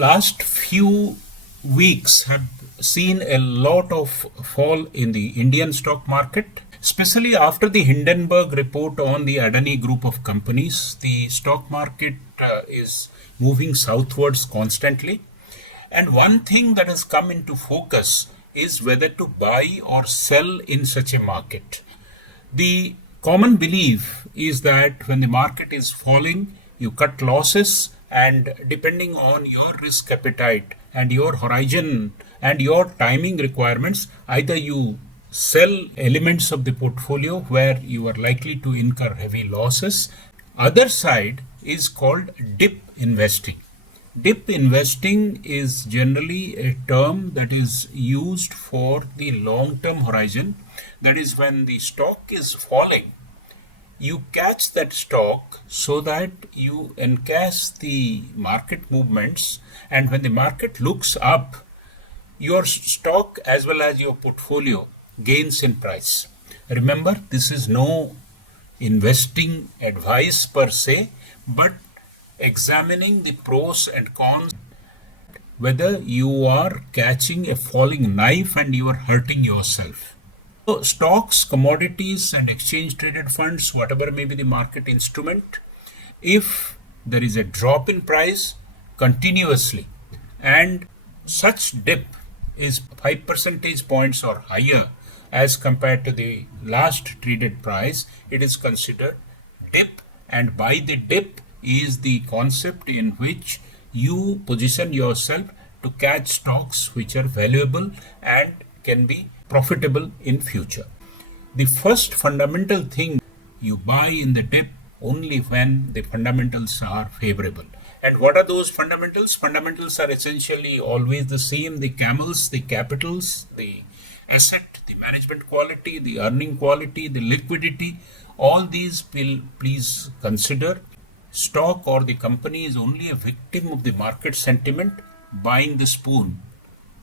Last few weeks have seen a lot of fall in the Indian stock market, especially after the Hindenburg report on the Adani group of companies. The stock market is moving southwards constantly. And one thing that has come into focus is whether to buy or sell in such a market. The common belief is that when the market is falling, you cut losses, and depending on your risk appetite and your horizon and your timing requirements, either you sell elements of the portfolio where you are likely to incur heavy losses. Other side is called dip investing. Dip investing is generally a term that is used for the long term horizon. That is, when the stock is falling, you catch that stock so that you encash the market movements, and when the market looks up, your stock as well as your portfolio gains in price. Remember, this is no investing advice per se, but examining the pros and cons, whether you are catching a falling knife and you are hurting yourself. So stocks, commodities, and exchange traded funds, whatever may be the market instrument, if there is a drop in price continuously and such dip is 5 percentage points or higher as compared to the last traded price, it is considered dip. And by the dip is the concept in which you position yourself to catch stocks which are valuable and can be profitable in future. The first fundamental thing, you buy in the dip only when the fundamentals are favorable. And what are those fundamentals? Fundamentals are essentially always the same: the camels, the capitals, the asset, the management quality, the earning quality, the liquidity. All these will please consider. Stock or the company is only a victim of the market sentiment. Buying the spoon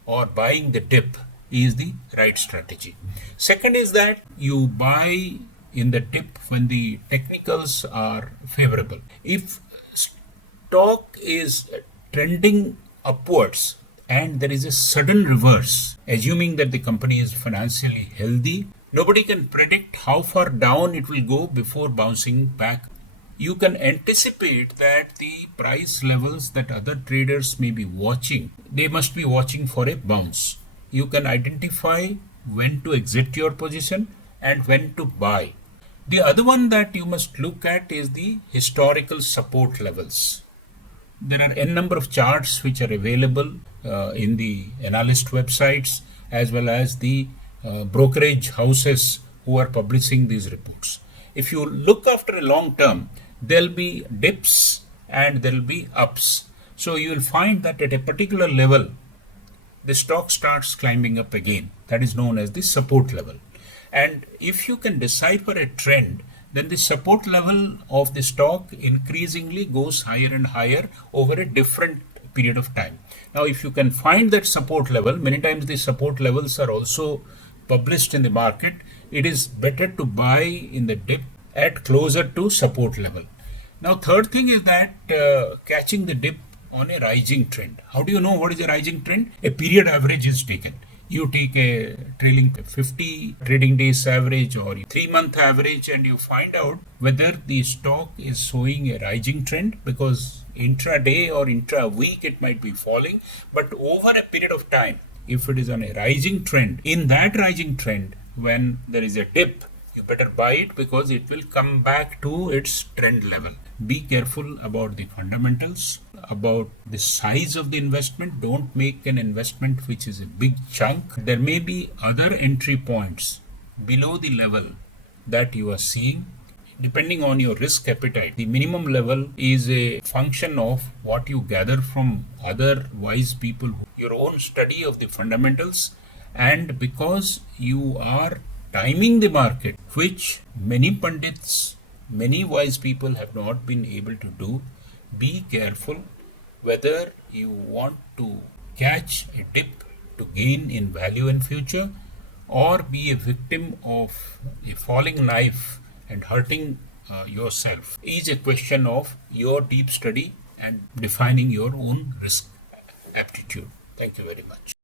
or buying the dip is the right strategy. Second is that you buy in the dip when the technicals are favorable. If stock is trending upwards and there is a sudden reverse, assuming that the company is financially healthy, nobody can predict how far down it will go before bouncing back. You can anticipate that the price levels that other traders may be watching, they must be watching for a bounce. You can identify when to exit your position and when to buy. The other one that you must look at is the historical support levels. There are n number of charts which are available in the analyst websites as well as the brokerage houses who are publishing these reports. If you look after a long term, there'll be dips and there'll be ups. So you will find that at a particular level, the stock starts climbing up again. That is known as the support level. And if you can decipher a trend, then the support level of the stock increasingly goes higher and higher over a different period of time. Now, if you can find that support level, many times the support levels are also published in the market. It is better to buy in the dip at closer to support level. Now, third thing is that catching the dip on a rising trend. How do you know what is a rising trend? A period average is taken. You take a trailing 50 trading days average or 3-month average, and you find out whether the stock is showing a rising trend, because intraday or intra-week it might be falling, but over a period of time, if it is on a rising trend, in that rising trend, when there is a dip, you better buy it because it will come back to its trend level. Be careful about the fundamentals, about the size of the investment. Don't make an investment which is a big chunk. There may be other entry points below the level that you are seeing. Depending on your risk appetite, the minimum level is a function of what you gather from other wise people, your own study of the fundamentals, and because you are timing the market, which many pundits, many wise people have not been able to do. Be careful whether you want to catch a dip to gain in value in future, or be a victim of a falling knife and hurting yourself. Is a question of your deep study and defining your own risk aptitude. Thank you very much.